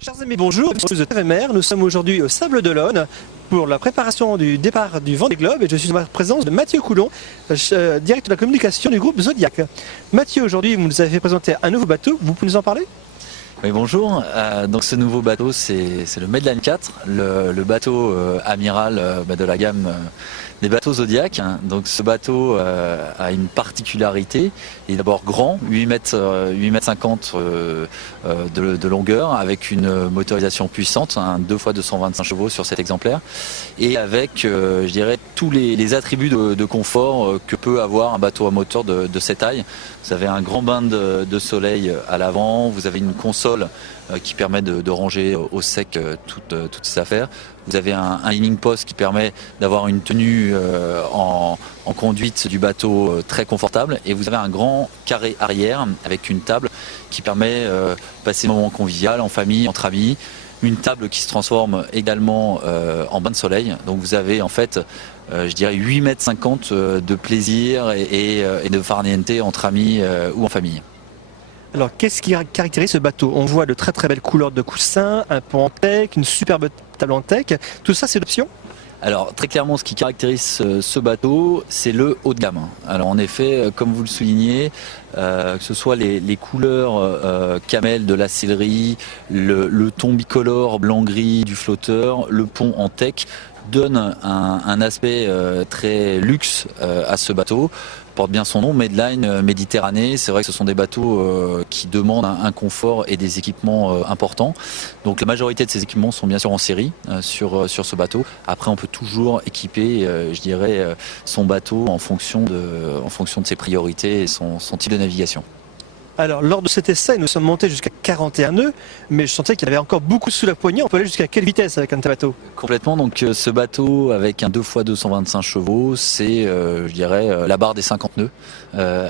Chers amis, bonjour. De TVMR, nous sommes aujourd'hui au Sable d'Olonne pour la préparation du départ du Vendée Globe et je suis en présence de Mathieu Coulon, directeur de la communication du groupe Zodiac. Mathieu, aujourd'hui, vous nous avez fait présenter un nouveau bateau. Vous pouvez nous en parler ? Oui, bonjour. Donc ce nouveau bateau, c'est le Medline 4, le bateau amiral de la gamme des bateaux Zodiac. Donc ce bateau a une particularité. Il est d'abord grand, 8,50 m de longueur, avec une motorisation puissante, 2 fois 225 chevaux sur cet exemplaire, et avec, je dirais, tous les attributs de confort que peut avoir un bateau à moteur de cette taille. Vous avez un grand bain de soleil à l'avant, vous avez une console qui permet de ranger au sec toutes ces affaires. Vous avez un healing post qui permet d'avoir une tenue en conduite du bateau très confortable. Et vous avez un grand carré arrière avec une table qui permet de passer des moments conviviaux en famille, entre amis. Une table qui se transforme également en bain de soleil. Donc vous avez en fait, je dirais 8,50 m de plaisir et de farniente entre amis ou en famille. Alors, qu'est-ce qui caractérise ce bateau ? On voit de très très belles couleurs de coussins, un pont en teck, une superbe table en teck. Tout ça, c'est l'option ? Alors très clairement, ce qui caractérise ce bateau, c'est le haut de gamme. Alors en effet, comme vous le soulignez, que ce soit les couleurs camel de la sellerie, le ton bicolore blanc-gris du flotteur, le pont en teck, donne un aspect très luxe à ce bateau. Porte bien son nom, Medline Méditerranée. C'est vrai que ce sont des bateaux qui demandent un confort et des équipements importants. Donc la majorité de ces équipements sont bien sûr en série sur ce bateau. Après, on peut toujours équiper, je dirais, son bateau en fonction de ses priorités et son type de navigation. Alors, lors de cet essai, nous sommes montés jusqu'à 41 nœuds, mais je sentais qu'il y avait encore beaucoup sous la poignée. On peut aller jusqu'à quelle vitesse avec un tel bateau ? Complètement. Donc, ce bateau avec un 2 x 225 chevaux, c'est, je dirais, la barre des 50 nœuds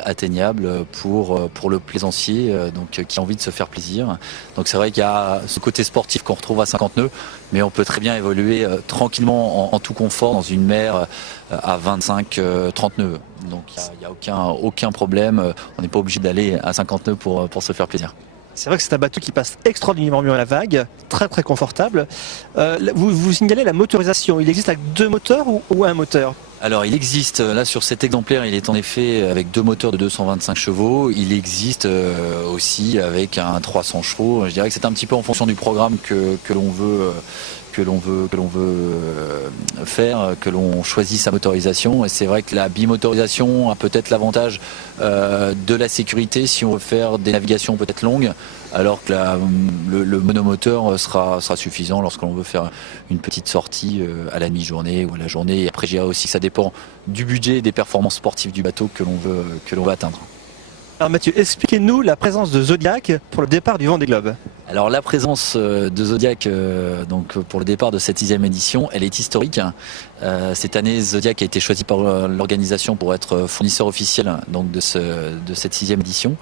atteignable pour le plaisancier qui a envie de se faire plaisir. Donc, c'est vrai qu'il y a ce côté sportif qu'on retrouve à 50 nœuds, mais on peut très bien évoluer tranquillement en tout confort dans une mer à 25-30 nœuds. Donc il n'y a aucun problème, on n'est pas obligé d'aller à 50 nœuds pour se faire plaisir. C'est vrai que c'est un bateau qui passe extraordinairement bien à la vague, très très confortable. Vous signalez la motorisation, il existe avec 2 moteurs ou un moteur ? Alors il existe, là sur cet exemplaire, il est en effet avec 2 moteurs de 225 chevaux. Il existe aussi avec un 300 chevaux. Je dirais que c'est un petit peu en fonction du programme que l'on veut faire, que l'on choisit sa motorisation. Et c'est vrai que la bimotorisation a peut-être l'avantage de la sécurité si on veut faire des navigations peut-être longues, alors que le monomoteur sera suffisant lorsque l'on veut faire une petite sortie à la demi-journée ou à la journée. Et après, je dirais aussi que ça dépend du budget et des performances sportives du bateau que l'on veut atteindre. Alors Mathieu, expliquez-nous la présence de Zodiac pour le départ du Vendée Globe. Alors la présence de Zodiac donc pour le départ de cette 6e édition, elle est historique. Cette année, Zodiac a été choisi par l'organisation pour être fournisseur officiel donc de cette 6e édition.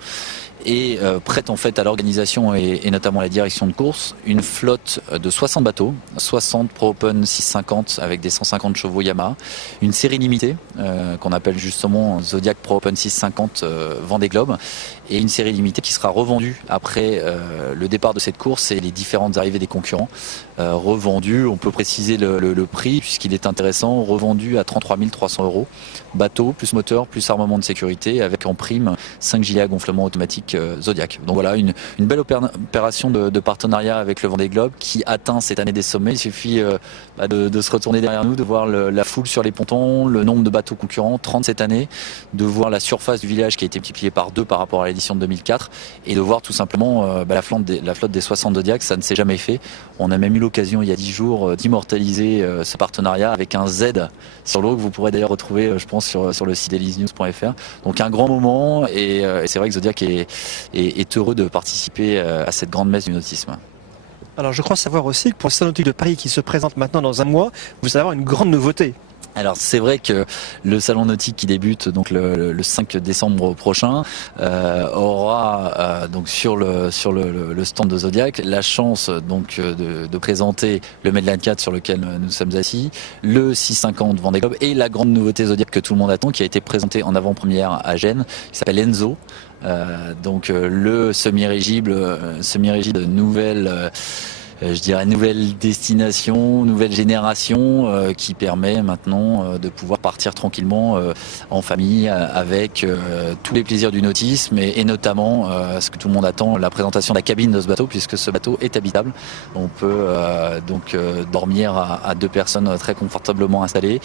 Et prête en fait à l'organisation et notamment à la direction de course une flotte de 60 bateaux, 60 Pro Open 650 avec des 150 chevaux Yamaha, une série limitée qu'on appelle justement Zodiac Pro Open 650 Vendée Globe, et une série limitée qui sera revendue après le départ de cette course et les différentes arrivées des concurrents. Revendue, on peut préciser le prix puisqu'il est intéressant, revendu à 33 300 €, bateau plus moteur plus armement de sécurité avec en prime 5 gilets à gonflement automatique Zodiac. Donc voilà, une belle opération de partenariat avec le Vendée Globe qui atteint cette année des sommets. Il suffit de se retourner derrière nous, de voir la foule sur les pontons, le nombre de bateaux concurrents, 30 cette année, de voir la surface du village qui a été multipliée par 2 par rapport à l'édition de 2004 et de voir tout simplement la flotte des 60 Zodiac. Ça ne s'est jamais fait. On a même eu l'occasion il y a 10 jours d'immortaliser ce partenariat avec un Z sur l'eau que vous pourrez d'ailleurs retrouver je pense sur le site elysenews.fr. Donc un grand moment et c'est vrai que Zodiac est heureux de participer à cette grande messe du nautisme. Alors je crois savoir aussi que pour le Salon nautique de Paris qui se présente maintenant dans un mois, vous allez avoir une grande nouveauté. Alors c'est vrai que le salon nautique qui débute donc le 5 décembre prochain aura donc sur le stand de Zodiac la chance donc de présenter le Medline 4 sur lequel nous sommes assis, le 650 Vendée Globe et la grande nouveauté Zodiac que tout le monde attend qui a été présentée en avant-première à Gênes qui s'appelle Enzo. Donc le semi-rigide nouvelle je dirais nouvelle destination, nouvelle génération qui permet maintenant de pouvoir partir tranquillement en famille avec tous les plaisirs du nautisme et notamment ce que tout le monde attend, la présentation de la cabine de ce bateau puisque ce bateau est habitable. On peut donc dormir à 2 personnes très confortablement installées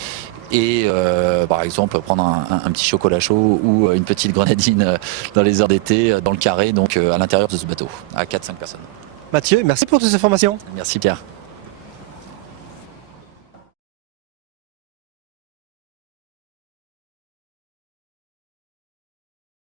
et par exemple prendre un petit chocolat chaud ou une petite grenadine dans les heures d'été dans le carré donc à l'intérieur de ce bateau à 4-5 personnes. Mathieu, merci pour toutes ces informations. Merci Pierre.